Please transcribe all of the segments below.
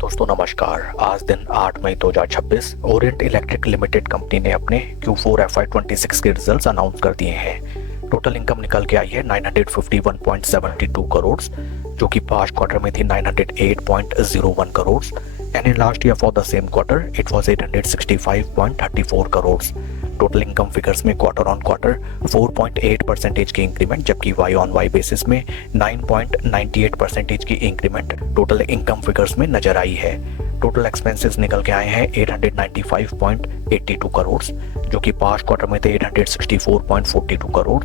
दोस्तों नमस्कार। आज दिन 8 मई 2026 ओरिएंट इलेक्ट्रिक लिमिटेड कंपनी ने अपने Q4 FY26 के रिजल्ट्स अनाउंस कर दिए हैं। टोटल इनकम निकल के आई है 951.72 करोड़, जो कि पास्ट क्वार्टर में थी 908.01 crore and in last year for the same quarter it was 865.34 crore. Total income figures में क्वार्टर ऑन क्वार्टर 4.8% की इंक्रीमेंट, जबकि वाई ऑन वाई बेसिस में 9.98% की इंक्रीमेंट टोटल इनकम फिगर्स में नजर आई है। टोटल एक्सपेंसेस निकल के आए हैं 895.82 करोड़, जो कि पास्ट क्वार्टर में थे 864.42 crore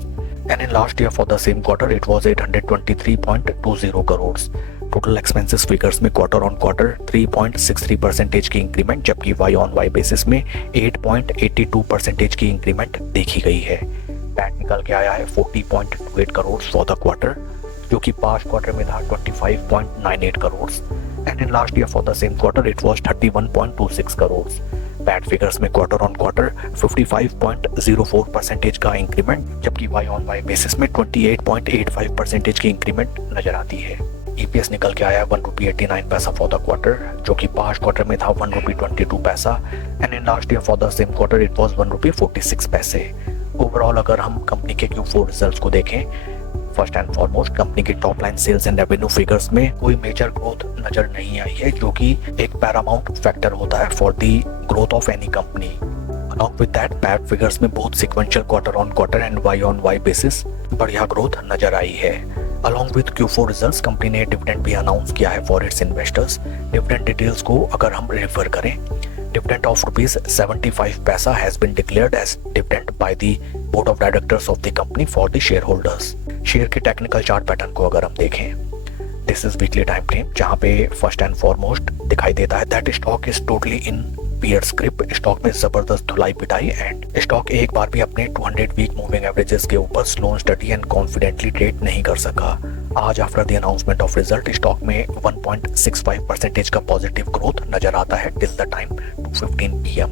and in last year for the same quarter it was 823.20 crore. Total expenses figures में क्वार्टर ऑन क्वार्टर 3.63% की इंक्रीमेंट, जबकि वाई ऑन वाई बेसिस में 8.82% की इंक्रीमेंट देखी गई है। पैट निकल के आया है 40.28 करोड़ फॉर द क्वार्टर, जो कि पास्ट क्वार्टर में था 25.98 crore and in last year for the same quarter it was 31.26 crore. PAT figures में क्वार्टर ऑन क्वार्टर 55.04% का इंक्रीमेंट, जबकि वाई ऑन वाई बेसिस में 28.85% की इंक्रीमेंट नजर आती है। ईपीएस निकल के आया 1 रुपी 89 पैसा फॉर द क्वार्टर, जो कि पास्ट क्वार्टर में था 1 रुपी 22 पैसा and in last year for the same quarter it was 1 रुपी 46 पैसे। ओवरऑल अगर हम कंपनी के Q4 रिजल्ट्स को देखें, फर्स्ट एंड फॉरमोस्ट कंपनी की top line sales and revenue figures में कोई मेजर ग्रोथ नजर नहीं आई है, जो कि एक पैरामाउंट फैक्टर होता है for the growth of any company. Along with that PAT figures में both sequential quarter on quarter and Y on Y basis बढ़िया ग्रोथ नजर आई है। Along with Q4 results company ने डिविडेंड भी अनाउंस किया है for its investors. Dividend details को अगर हम रेफर करें, डिविडेंड ऑफ ₹75 पैसा has been declared as dividend by the board of directors of the company for the shareholders. Share के टेक्निकल चार्ट पैटर्न को अगर हम देखें, this is weekly time frame, जहां पे फर्स्ट एंड फॉरमोस्ट दिखाई देता है that stock is totally in bear scrip. Stock में जबरदस्त धुलाई पिटाई एंड स्टॉक एक बार भी अपने 200 वीक मूविंग एवरेजेस के ऊपर slow study and confidently trade नहीं कर सका। आज after the announcement of result stock में 1.65% का पॉजिटिव ग्रोथ नजर आता है टिल द टाइम 2:15 PM।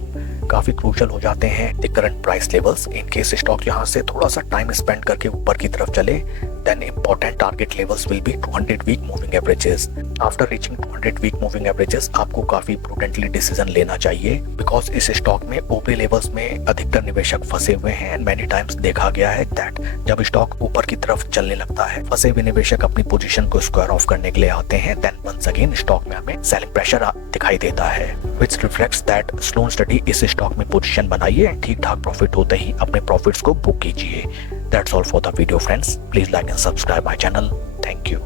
काफी क्रूशियल हो जाते हैं the current price levels. In case stock यहां से थोड़ा सा टाइम स्पेंड करके ऊपर की तरफ चले, then important target levels will be 200 week moving averages. After reaching 200 week moving averages आपको काफी प्रूडेंटली डिसीजन लेना चाहिए, बिकॉज इस स्टॉक में ओपी लेवल्स में अधिकतर निवेशक फंसे हुए हैं एंड मेनी टाइम्स देखा गया है दैट जब स्टॉक ऊपर की तरफ चलने लगता है, फंसे हुए निवेशक अपनी पोजीशन को स्क्वायर ऑफ करने के लिए आते हैं, देन वंस अगेन स्टॉक में हमें सेलिंग प्रेशर दिखाई देता है, which reflects that slow study इस स्टॉक में पोजीशन बनाइए एंड ठीक ठाक प्रॉफिट होते ही अपने प्रॉफिट्स को बुक कीजिए। That's all for the video friends. Please like and subscribe my channel. Thank you.